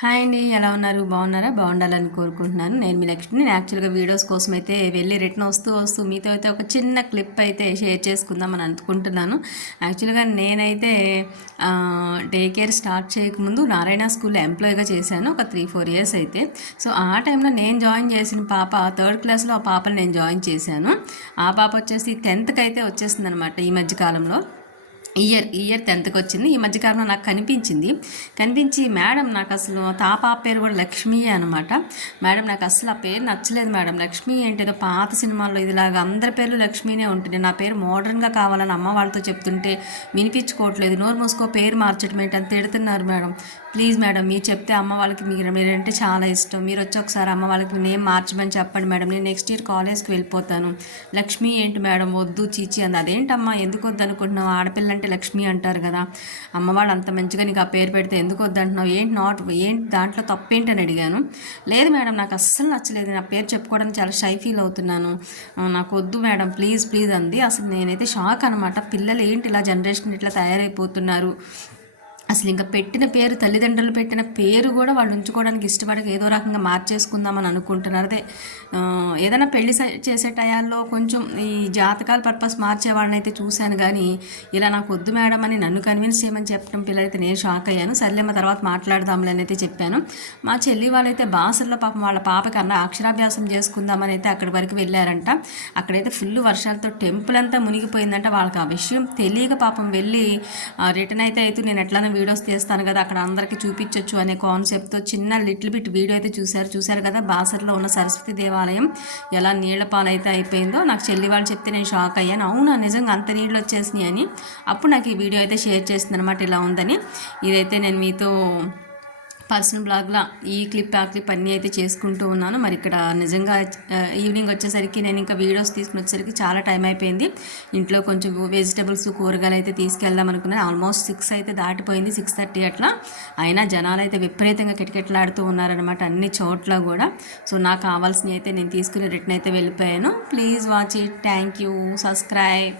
Hi అండి, ఎలా ఉన్నారు? బాగున్నారా? బాగుండాలని కోరుకుంటున్నాను. నేను మీ లక్ష్మి. నేను యాక్చువల్గా వీడియోస్ కోసం అయితే వెళ్ళి రిటర్న్ వస్తూ మీతో అయితే ఒక చిన్న క్లిప్ అయితే షేర్ చేసుకుందామని అనుకుంటున్నాను. యాక్చువల్గా నేనైతే డే కేర్ స్టార్ట్ చేయకముందు నారాయణ స్కూల్లో ఎంప్లాయీగా చేశాను ఒక 3-4 ఇయర్స్ అయితే. సో ఆ టైంలో నేను జాయిన్ చేసిన పాప 3rd క్లాస్లో ఆ పాపని నేను జాయిన్ చేశాను. ఆ పాప వచ్చేసి 10th అయితే వచ్చేసింది అనమాట ఈ మధ్యకాలంలో. ఇయర్ 10th వచ్చింది. ఈ మధ్యకాలంలో నాకు కనిపించి మేడం నాకు అసలు పాప పేరు కూడా లక్ష్మి అనమాట. మేడం నాకు అసలు ఆ పేరు నచ్చలేదు మేడం. లక్ష్మి ఏంటేదో పాత సినిమాల్లో ఇదిలాగా అందరి పేర్లు లక్ష్మీనే ఉంటుంది, నా పేరు మోడర్న్గా కావాలని అమ్మ వాళ్ళతో చెప్తుంటే వినిపించుకోవట్లేదు, నోరు మూసుకో పేరు మార్చడం ఏంటని తిడుతున్నారు మేడం. ప్లీజ్ మేడం, మీరు చెప్తే అమ్మ వాళ్ళకి మీరంటే చాలా ఇష్టం, మీరు వచ్చి ఒకసారి అమ్మ వాళ్ళకి నేమ్ మార్చమని చెప్పండి మేడం, నేను నెక్స్ట్ ఇయర్ కాలేజ్కి వెళ్ళిపోతాను. లక్ష్మి ఏంటి మేడం, వద్దు చీచి అంది. అదేంటమ్మా ఎందుకు వద్దు అనుకుంటున్నావు, ఆడపిల్ల అంటే లక్ష్మి అంటారు కదా, అమ్మ వాళ్ళు అంత మంచిగా నీకు ఆ పేరు పెడితే ఎందుకు వద్దంటున్నావు, ఏంటి దాంట్లో తప్పేంటని అడిగాను. లేదు మేడం నాకు అస్సలు నచ్చలేదు, నా పేరు చెప్పుకోవడానికి చాలా షై ఫీల్ అవుతున్నాను, నాకు వద్దు మేడం ప్లీజ్ అంది. అసలు నేనైతే షాక్ అనమాట. పిల్లలు ఏంటి ఇలా జనరేషన్ ఇట్లా తయారైపోతున్నారు, అసలు ఇంకా పెట్టిన పేరు, తల్లిదండ్రులు పెట్టిన పేరు కూడా వాళ్ళు ఉంచుకోవడానికి ఇష్టపడక ఏదో రకంగా మార్చేసుకుందామని అనుకుంటున్నారు. అదే ఏదైనా పెళ్లి చేసే టయాల్లో కొంచెం ఈ జాతకాల పర్పస్ మార్చేవాడిని అయితే చూశాను, కానీ ఇలా నాకు వద్దు మేడం అని నన్ను కన్విన్స్ చేయమని చెప్పడం పిల్లలైతే నేను షాక్ అయ్యాను. సర్లేమ్మ తర్వాత మాట్లాడదాంలే అని అయితే చెప్పాను. మా చెల్లి వాళ్ళైతే బాసర్లో పాపం వాళ్ళ పాపకి అక్షరాభ్యాసం చేసుకుందామని అయితే అక్కడి వరకు వెళ్ళారంట. అక్కడైతే ఫుల్ వర్షాలతో టెంపుల్ అంతా మునిగిపోయిందంట. వాళ్ళకి ఆ విషయం తెలియక పాపం వెళ్ళి రిటర్న్ అయితే నేను ఎట్లైనా వీడియోస్ తీస్తాను కదా, అక్కడ అందరికీ చూపించవచ్చు అనే కాన్సెప్ట్తో చిన్న లిటిల్ బిట్ వీడియో అయితే చూశారు కదా. బాసర్లో ఉన్న సరస్వతి దేవాలయం ఎలా నీళ్ల పాలైతే అయిపోయిందో నాకు చెల్లి వాళ్ళు చెప్తే నేను షాక్ అయ్యాను. అవునా నిజంగా అంత నీళ్ళు వచ్చేసినాయి అని. అప్పుడు నాకు ఈ వీడియో అయితే షేర్ చేస్తుంది అనమాట, ఇలా ఉందని. ఇదైతే నేను మీతో పర్సనల్ బ్లాగ్లా ఈ క్లిప్ ఆ క్లిప్ అన్నీ అయితే చేసుకుంటూ ఉన్నాను. మరి ఇక్కడ నిజంగా ఈవినింగ్ వచ్చేసరికి నేను ఇంకా వీడియోస్ తీసుకుని వచ్చేసరికి చాలా టైం అయిపోయింది. ఇంట్లో కొంచెం వెజిటబుల్స్ కూరగాయలు అయితే తీసుకెళ్దాం అనుకున్నాను. ఆల్మోస్ట్ 6 అయితే దాటిపోయింది, 6:30 అట్లా. అయినా జనాలు అయితే విపరీతంగా కిటకిటలాడుతూ ఉన్నారనమాట అన్ని చోట్ల కూడా. సో నాకు కావాల్సినవి అయితే నేను తీసుకుని రిటర్న్ అయితే వెళ్ళిపోయాను. Please watch it. Thank you. Subscribe.